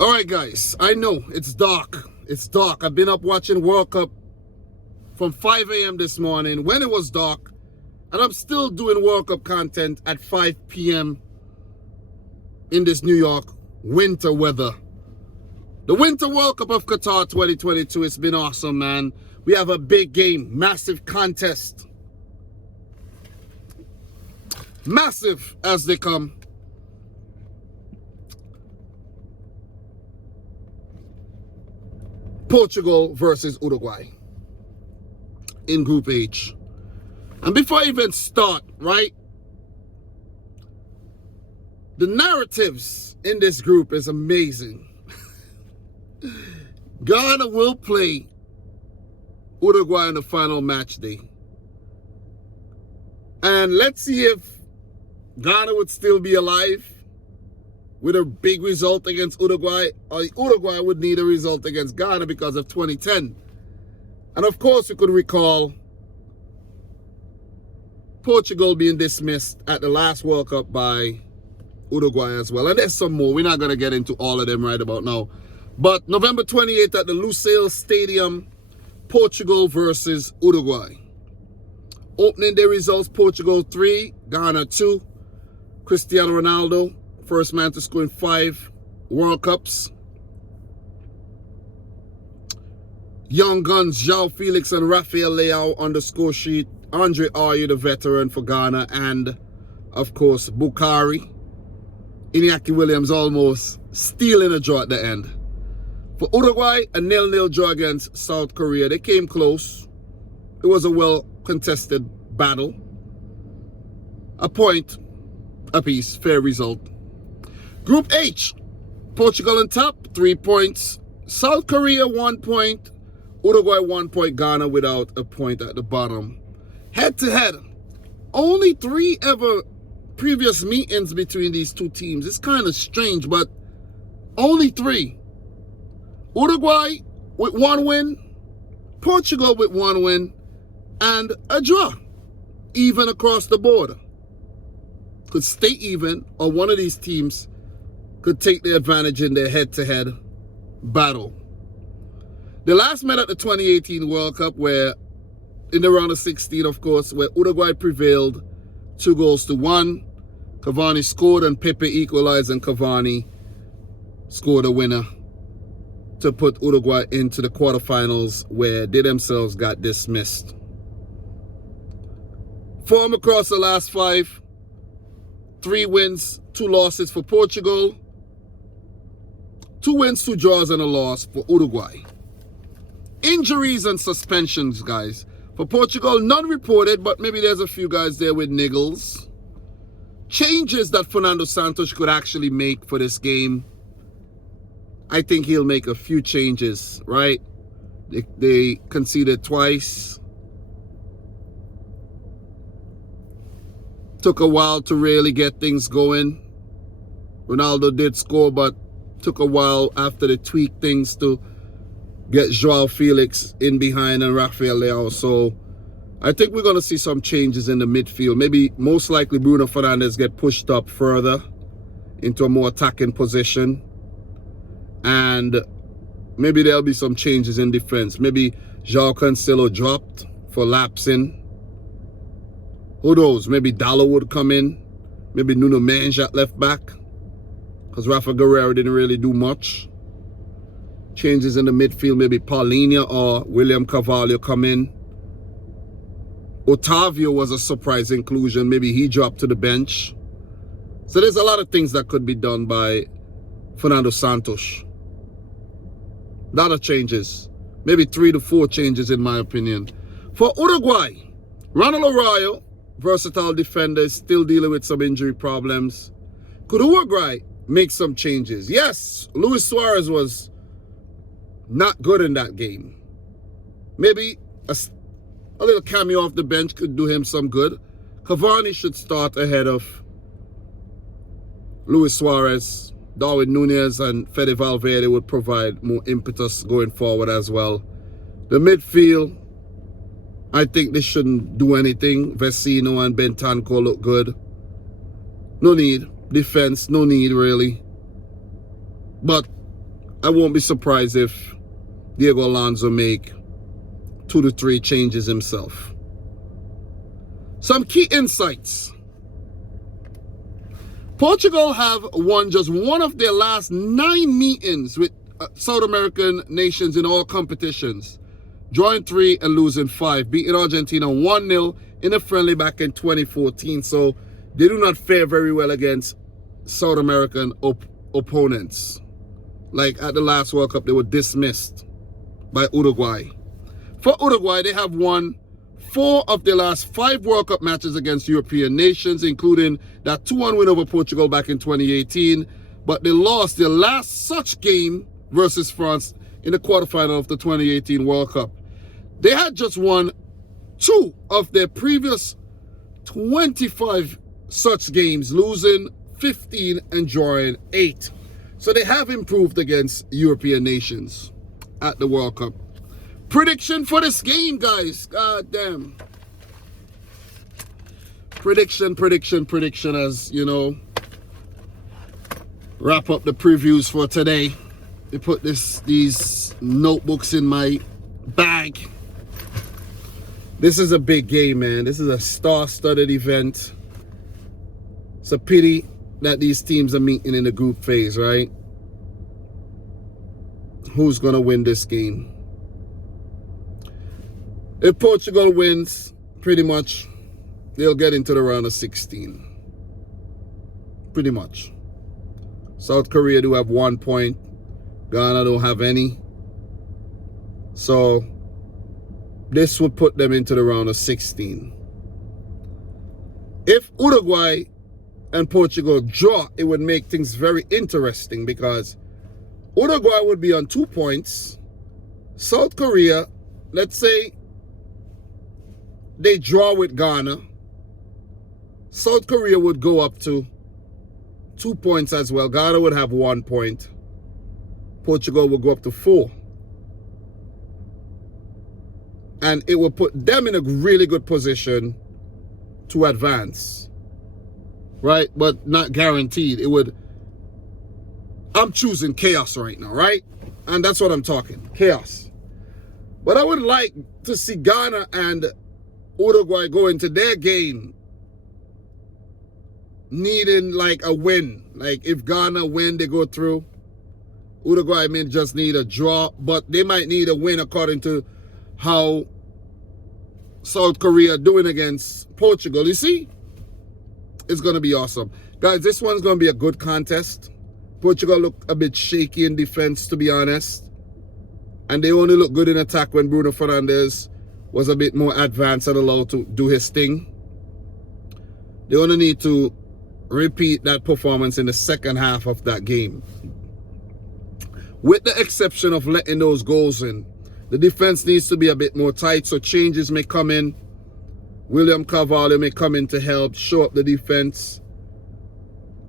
All right, guys, I know it's dark. It's dark. I've been up watching World Cup from 5 a.m. this morning when it was dark, and I'm still doing World Cup content at 5 p.m. in this New York winter weather. The Winter World Cup of Qatar 2022, it's been awesome, man. We have a big game, massive contest. Massive as they come. Portugal versus Uruguay in Group H. And before I even start, right, the narratives in this group is amazing. Ghana will play Uruguay in the final match day. And let's see if Ghana would still be alive with a big result against Uruguay, or Uruguay would need a result against Ghana because of 2010. And of course, we could recall Portugal being dismissed at the last World Cup by Uruguay as well. And there's some more. We're not going to get into all of them right about now. But November 28th at the Lusail Stadium, Portugal versus Uruguay. Opening day results, Portugal 3, Ghana 2. Cristiano Ronaldo, first man to score in 5 World Cups. Young guns, João Felix and Rafael Leao on the score sheet. Andre Ayew, the veteran for Ghana. And, of course, Bukhari. Iñaki Williams almost stealing a draw at the end. For Uruguay, a 0-0 draw against South Korea. They came close. It was a well-contested battle. A point apiece, fair result. Group H, Portugal on top, 3 points. South Korea, 1 point. Uruguay, 1 point. Ghana without a point at the bottom. Head-to-head, only 3 ever previous meetings between these two teams. It's kind of strange, but only 3. Uruguay with 1 win, Portugal with 1 win, and a draw. Even across the board. Could stay even, or one of these teams could take the advantage in their head-to-head battle. The last met at the 2018 World Cup, where in the round of 16, of course, where Uruguay prevailed 2-1. Cavani scored and Pepe equalized, and Cavani scored a winner to put Uruguay into the quarterfinals, where they themselves got dismissed. Form across the last 5. 3 wins, 2 losses for Portugal. 2 wins, 2 draws, and a loss for Uruguay. Injuries and suspensions, guys. For Portugal, none reported, but maybe there's a few guys there with niggles. Changes that Fernando Santos could actually make for this game. I think he'll make a few changes, right? They conceded twice. Took a while to really get things going. Ronaldo did score, but took a while after they tweaked things to get João Felix in behind and Rafael Leao. So I think we're going to see some changes in the midfield. Maybe most likely Bruno Fernandes get pushed up further into a more attacking position. And maybe there'll be some changes in defense. Maybe João Cancelo dropped for lapsing. Who knows? Maybe Dallo would come in. Maybe Nuno Mendes at left back, because Rafa Guerreiro didn't really do much. Changes in the midfield. Maybe Paulinho or William Carvalho come in. Otavio was a surprise inclusion. Maybe he dropped to the bench. So there's a lot of things that could be done by Fernando Santos. A lot of changes. Maybe 3 to 4 changes in my opinion. For Uruguay, Ronald Araujo, versatile defender, is still dealing with some injury problems. Could Uruguay make some changes? Yes, Luis Suarez was not good in that game. Maybe a little cameo off the bench could do him some good. Cavani should start ahead of Luis Suarez. Darwin Núñez and Fede Valverde would provide more impetus going forward as well. The midfield, I think they shouldn't do anything. Vecino and Bentancur look good. No need. Defense, no need really. But I won't be surprised if Diego Alonso make 2 to 3 changes himself. Some key insights. Portugal have won just one of their last 9 meetings with South American nations in all competitions, drawing 3 and losing 5, beating Argentina 1-0 in a friendly back in 2014. So they do not fare very well against South American opponents. Like at the last World Cup, they were dismissed by Uruguay. For Uruguay, they have won 4 of their last 5 World Cup matches against European nations, including that 2-1 win over Portugal back in 2018. But they lost their last such game versus France in the quarterfinal of the 2018 World Cup. They had just won 2 of their previous 25 such games, losing 15 and drawing 8. So they have improved against European nations at the World Cup. Prediction for this game, guys. God damn. Prediction as, you know, wrap up the previews for today. They put these notebooks in my bag. This is a big game, man. This is a star-studded event. It's a pity that these teams are meeting in the group phase, right? Who's going to win this game? If Portugal wins, pretty much, they'll get into the round of 16. Pretty much. South Korea do have 1 point. Ghana don't have any. So, this would put them into the round of 16. If Uruguay and Portugal draw, it would make things very interesting because Uruguay would be on 2 points. South Korea, let's say they draw with Ghana, South Korea would go up to 2 points as well. Ghana would have 1 point. Portugal would go up to 4. And it will put them in a really good position to advance. Right? But not guaranteed. It would... I'm choosing chaos right now, right? And that's what I'm talking. Chaos. But I would like to see Ghana and Uruguay go into their game needing like a win. Like if Ghana win, they go through. Uruguay may just need a draw, but they might need a win according to how South Korea doing against Portugal. You see? It's going to be awesome. Guys, this one's going to be a good contest. Portugal look a bit shaky in defense, to be honest. And they only look good in attack when Bruno Fernandes was a bit more advanced and allowed to do his thing. They only need to repeat that performance in the second half of that game. With the exception of letting those goals in, the defense needs to be a bit more tight, so changes may come in. William Carvalho may come in to help show up the defense.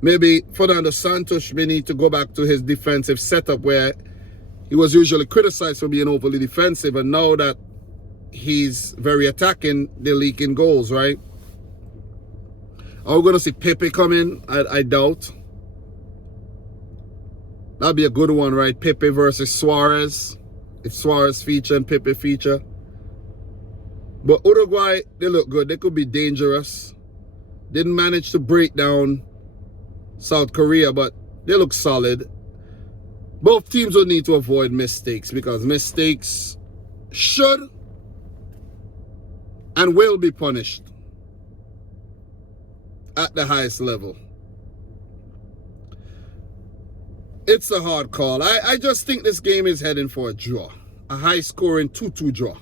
Maybe Fernando Santos may need to go back to his defensive setup where he was usually criticized for being overly defensive, and now that he's very attacking, they're leaking goals, right? Are we going to see Pepe come in? I doubt. That'd be a good one, right? Pepe versus Suarez. If Suarez feature and Pepe feature. But Uruguay, they look good. They could be dangerous. Didn't manage to break down South Korea, but they look solid. Both teams will need to avoid mistakes because mistakes should and will be punished at the highest level. It's a hard call. I just think this game is heading for a draw. A high-scoring 2-2 draw.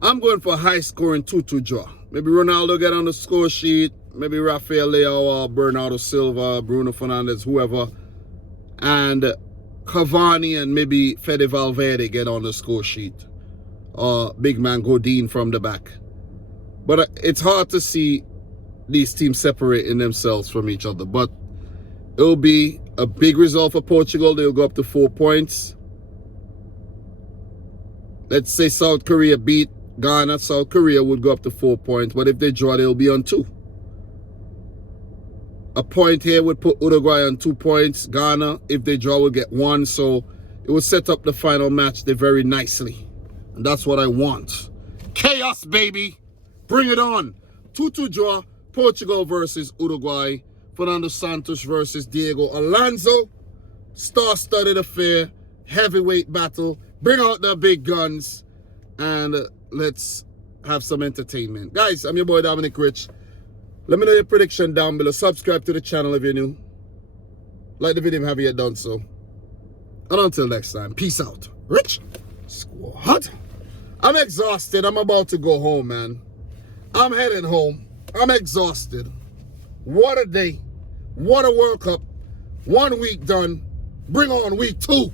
I'm going for a high-scoring 2-2 draw. Maybe Ronaldo get on the score sheet. Maybe Rafael Leao or Bernardo Silva, Bruno Fernandes, whoever. And Cavani and maybe Fede Valverde get on the score sheet. Or big man Godin from the back. But it's hard to see these teams separating themselves from each other. But it'll be a big result for Portugal. They'll go up to 4 points. Let's say South Korea beat Ghana. South Korea would go up to 4 points. But if they draw, they'll be on 2. A point here would put Uruguay on 2 points. Ghana, if they draw, will get 1. So it would set up the final match there very nicely. And that's what I want. Chaos, baby. Bring it on. 2-2 draw. Portugal versus Uruguay. Fernando Santos versus Diego Alonso. Star-studded affair. Heavyweight battle. Bring out the big guns. And let's have some entertainment. Guys, I'm your boy Dominic Rich. Let me know your prediction down below. Subscribe to the channel if you're new. Like the video if you haven't yet done so. And until next time, peace out. Rich Squad. I'm exhausted. I'm about to go home, man. I'm heading home. I'm exhausted. What a day. What a World Cup. 1 week done. Bring on week 2.